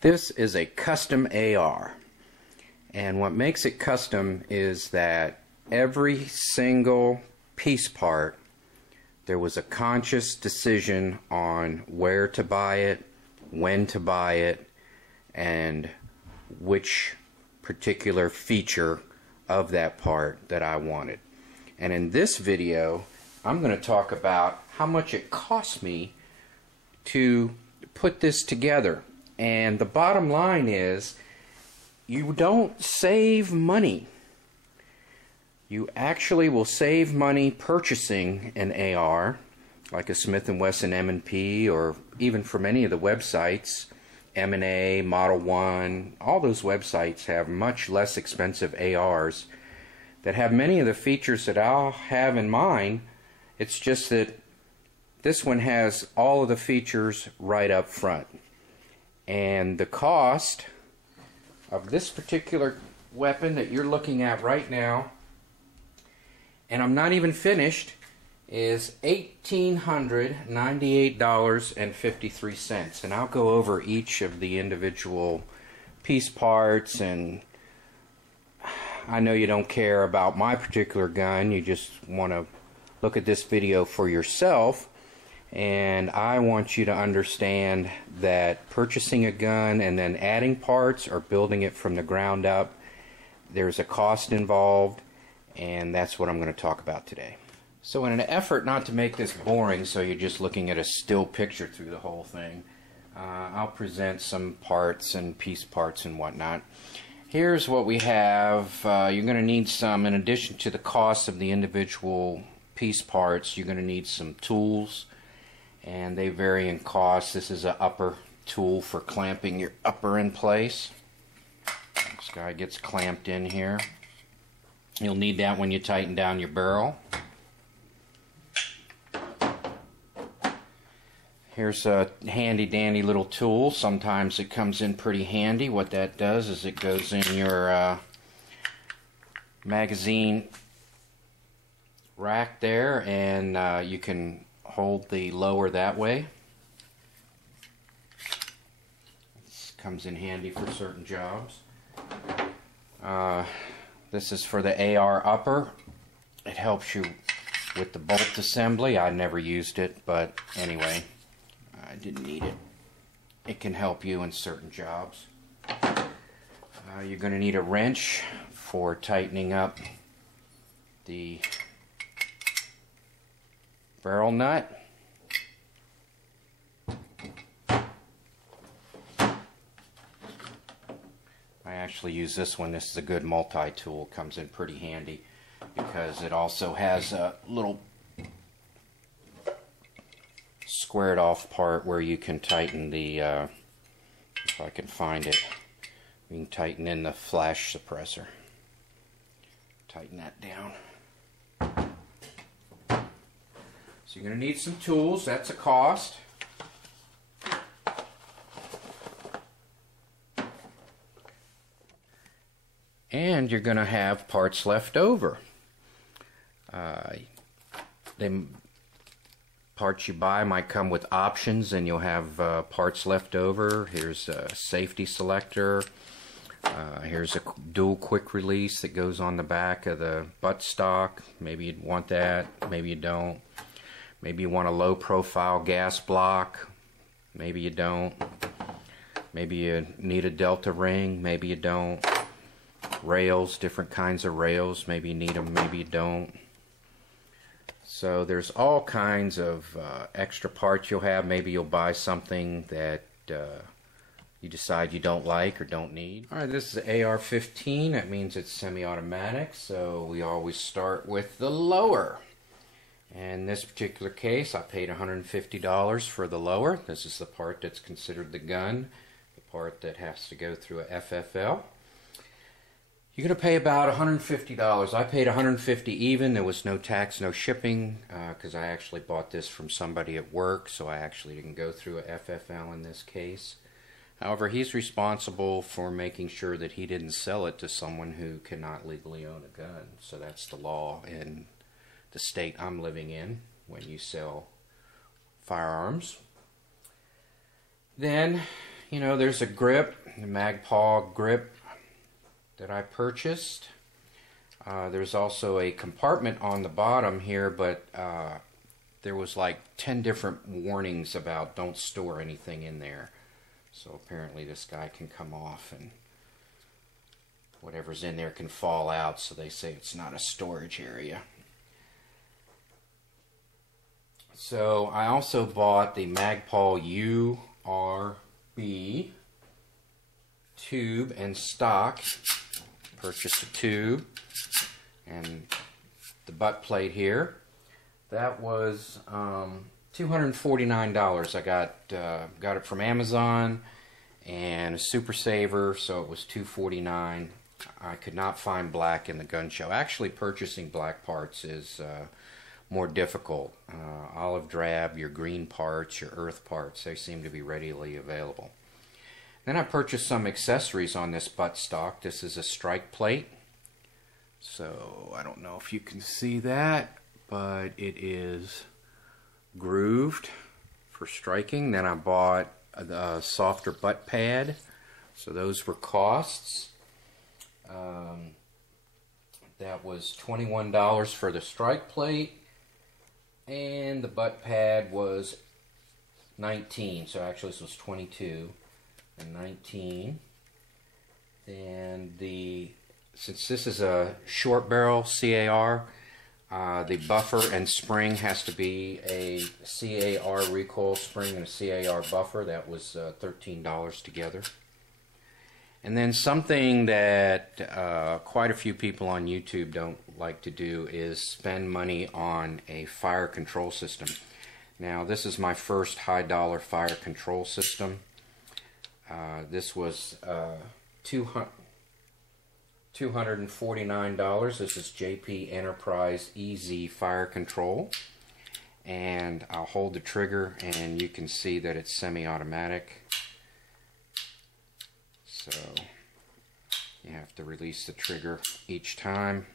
This is a custom AR, and what makes it custom is that every single piece part, there was a conscious decision on where to buy it, when to buy it, and which particular feature of that part that I wanted. And in this video, I'm going to talk about how much it cost me to put this together. And the bottom line is, you don't save money. You actually will save money purchasing an AR, like a Smith & Wesson M&P, or even from any of the websites, M&A, Model 1, all those websites have much less expensive ARs that have many of the features that I'll have in mind. It's just that this one has all of the features right up front. And the cost of this particular weapon that you're looking at right now, and I'm not even finished, is $1,898.53. And I'll go over each of the individual piece parts, and I know you don't care about my particular gun, you just want to look at this video for yourself. And I want you to understand that purchasing a gun and then adding parts or building it from the ground up, there's a cost involved, and that's what I'm going to talk about today. So in an effort not to make this boring, so you're just looking at a still picture through the whole thing, I'll present some parts and piece parts and whatnot. Here's what we have. You're going to need some, in addition to the cost of the individual piece parts, you're going to need some tools, and they vary in cost. This is an upper tool for clamping your upper in place. This guy gets clamped in here. You'll need that when you tighten down your barrel. Here's a handy dandy little tool. Sometimes it comes in pretty handy. What that does is it goes in your magazine rack there, and you can hold the lower that way. This comes in handy for certain jobs. This is for the AR upper. It helps you with the bolt assembly. I never used it, but anyway, I didn't need it. It can help you in certain jobs. You're going to need a wrench for tightening up the barrel nut. I actually use this one. This is a good multi-tool. Comes in pretty handy because it also has a little squared off part where you can tighten the, if I can find it, you can tighten in the flash suppressor. Tighten that down. So you're going to need some tools. That's a cost. And you're going to have parts left over. The parts you buy might come with options, and you'll have parts left over. Here's a safety selector. Here's a dual quick release that goes on the back of the buttstock. Maybe you'd want that, maybe you don't. Maybe you want a low profile gas block, maybe you don't. Maybe you need a delta ring, maybe you don't. Rails, different kinds of rails, maybe you need them, maybe you don't. So there's all kinds of extra parts you'll have. Maybe you'll buy something that you decide you don't like or don't need. Alright, this is AR-15. That means it's semi-automatic, so we always start with the lower. In this particular case, I paid $150 for the lower. This is the part that's considered the gun, the part that has to go through a FFL. You're going to pay about $150. I paid $150 even. There was no tax, no shipping, because I actually bought this from somebody at work, so I actually didn't go through a FFL in this case. However, he's responsible for making sure that he didn't sell it to someone who cannot legally own a gun. So that's the law in the state I'm living in when you sell firearms. Then you know, there's a grip, the Magpaw grip that I purchased. There's also a compartment on the bottom here, but there was like 10 different warnings about don't store anything in there. So apparently this guy can come off and whatever's in there can fall out, so they say it's not a storage area. So I also bought the Magpaw URB tube and stock. Purchased a tube and the butt plate here. That was $249. I got it from Amazon and a Super Saver, so it was $249. I could not find black in the gun show. Actually, purchasing black parts is more difficult. Olive drab, your green parts, your earth parts, they seem to be readily available. Then I purchased some accessories on this butt stock. This is a strike plate. So I don't know if you can see that, but it is grooved for striking. Then I bought a softer butt pad. So those were costs. That was $21 for the strike plate. And the butt pad was $19. So actually this was $22 and $19. Then since this is a short barrel CAR, the buffer and spring has to be a CAR recoil spring and a CAR buffer. That was $13 together. And then something that quite a few people on YouTube don't like to do is spend money on a fire control system. Now this is my first high dollar fire control system. This was $249. This is JP Enterprise EZ Fire Control. And I'll hold the trigger and you can see that it's semi-automatic. So you have to release the trigger each time.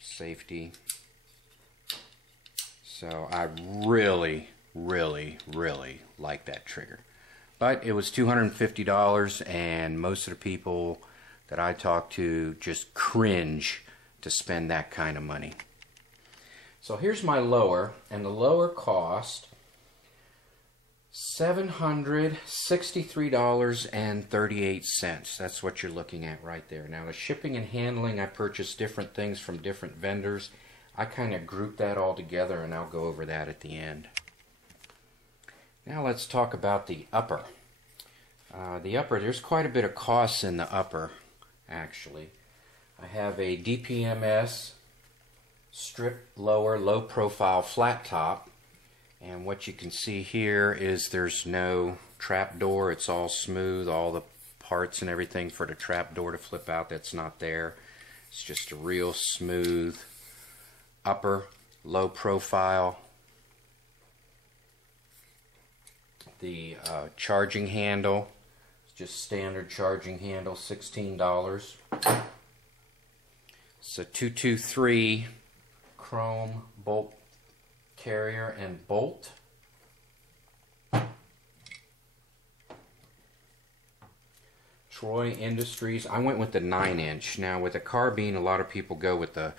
Safety. So I really like that trigger. But it was $250 and most of the people that I talk to just cringe to spend that kind of money. So here's my lower, and the lower cost $763.38. That's what you're looking at right there. Now the shipping and handling, I purchased different things from different vendors. I kind of grouped that all together and I'll go over that at the end. Now let's talk about the upper. There's quite a bit of costs in the upper, actually. I have a DPMS strip lower, low profile flat top. And what you can see here is there's no trap door. It's all smooth. All the parts and everything for the trap door to flip out, that's not there. It's just a real smooth upper, low profile. The charging handle, just standard charging handle, $16. It's a 223 chrome bolt carrier and bolt. Troy Industries, I went with the 9-inch. Now with a carbine, a lot of people go with the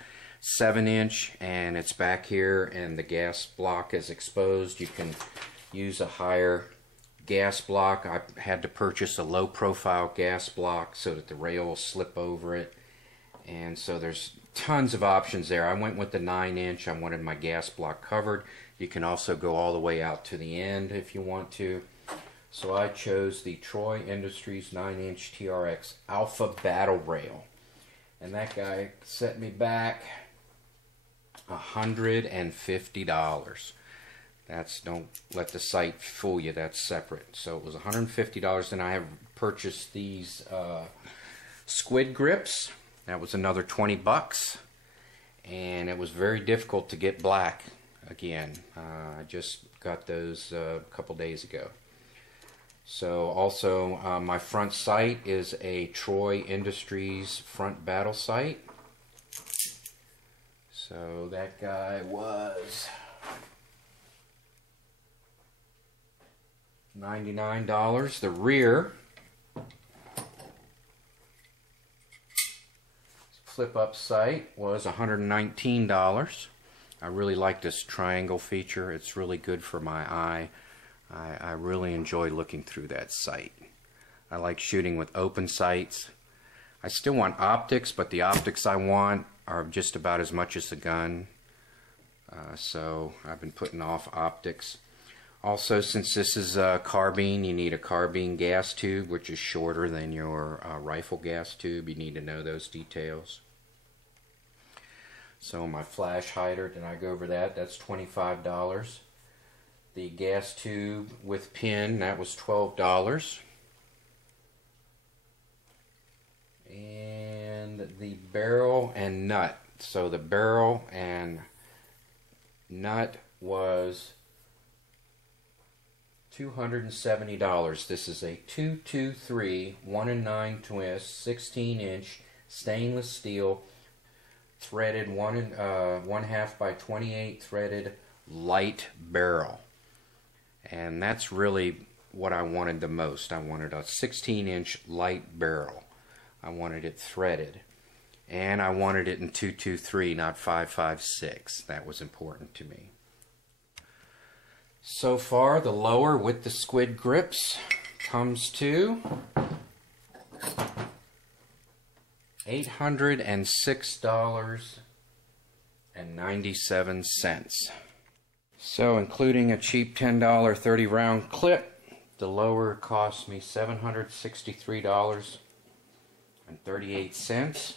7-inch, and it's back here and the gas block is exposed. You can use a higher gas block. I had to purchase a low profile gas block so that the rail will slip over it, and so there's tons of options there. I went with the 9-inch. I wanted my gas block covered. You can also go all the way out to the end if you want to. So I chose the Troy Industries 9-inch TRX Alpha Battle Rail, and that guy set me back $150. Don't let the site fool you, that's separate. So it was $150. And I have purchased these squid grips. That was another 20 bucks. And it was very difficult to get black again. I just got those a couple days ago. So also my front sight is a Troy Industries front battle sight. So that guy was $99. The rear flip-up sight was $119. I really like this triangle feature. It's really good for my eye. I really enjoy looking through that sight. I like shooting with open sights. I still want optics, but the optics I want are just about as much as the gun. So I've been putting off optics. Also, since this is a carbine, you need a carbine gas tube, which is shorter than your rifle gas tube. You need to know those details. So my flash hider, did I go over that? That's $25. The gas tube with pin, that was $12. And the barrel and nut. So the barrel and nut was $270. This is a 223 1-in-9 twist, 16-inch stainless steel, threaded 1/2 by 28 threaded light barrel. And that's really what I wanted the most. I wanted a 16-inch light barrel. I wanted it threaded. And I wanted it in 223, not 5.56. That was important to me. So far, the lower with the squid grips comes to $806.97. So, including a cheap $10 30-round clip, the lower cost me $763.38.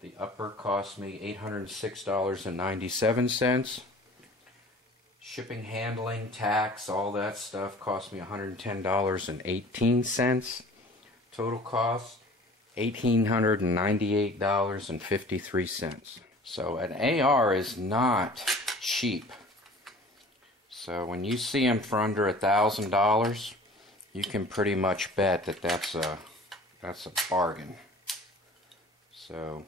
The upper cost me $806.97. Shipping, handling, tax, all that stuff cost me $110.18. Total cost $1,898.53. So an AR is not cheap. So when you see them for under $1,000, you can pretty much bet that that's a bargain. So,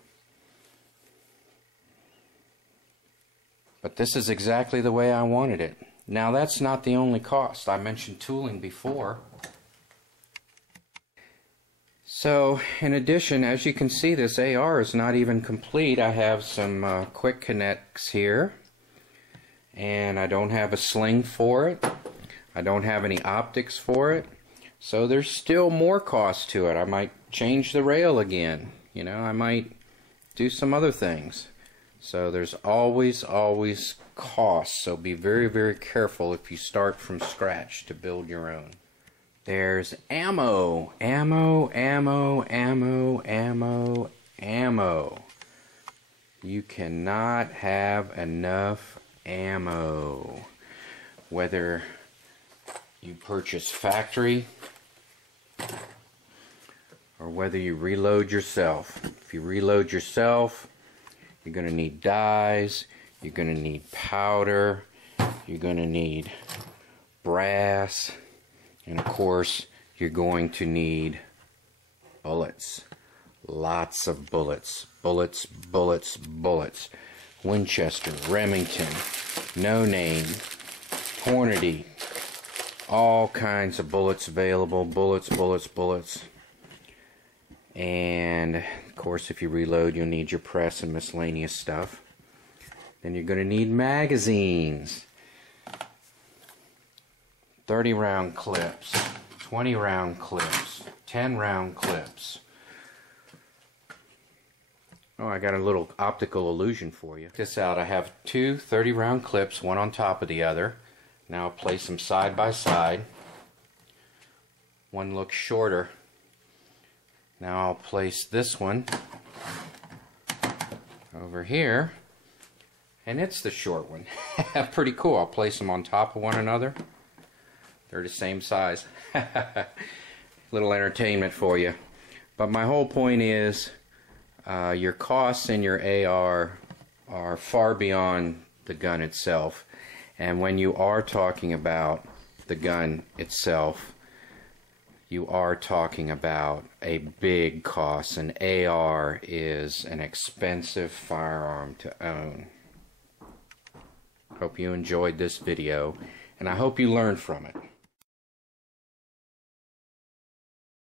but this is exactly the way I wanted it. Now that's not the only cost. I mentioned tooling before. So in addition, as you can see, this AR is not even complete. I have some quick connects here, and I don't have a sling for it. I don't have any optics for it. So there's still more cost to it. I might change the rail again. You know, I might do some other things. So there's always costs. So be very, very careful if you start from scratch to build your own. There's ammo. You cannot have enough ammo. Whether you purchase factory or whether you reload yourself. If you reload yourself, you're going to need dyes, you're going to need powder, you're going to need brass, and of course you're going to need bullets. Lots of bullets. Bullets. Winchester, Remington, No Name, Hornady, all kinds of bullets available. Bullets. And of course, if you reload, you'll need your press and miscellaneous stuff. Then you're going to need magazines. 30-round clips, 20-round clips, 10-round clips. Oh, I got a little optical illusion for you. Check this out. I have two 30-round clips, one on top of the other. Now I'll place them side by side. One looks shorter. Now I'll place this one over here, and it's the short one. Pretty cool. I'll place them on top of one another. They're the same size. Little entertainment for you. But my whole point is your costs in your AR are far beyond the gun itself. And when you are talking about the gun itself, you are talking about a big cost. An AR is an expensive firearm to own. Hope you enjoyed this video, and I hope you learned from it.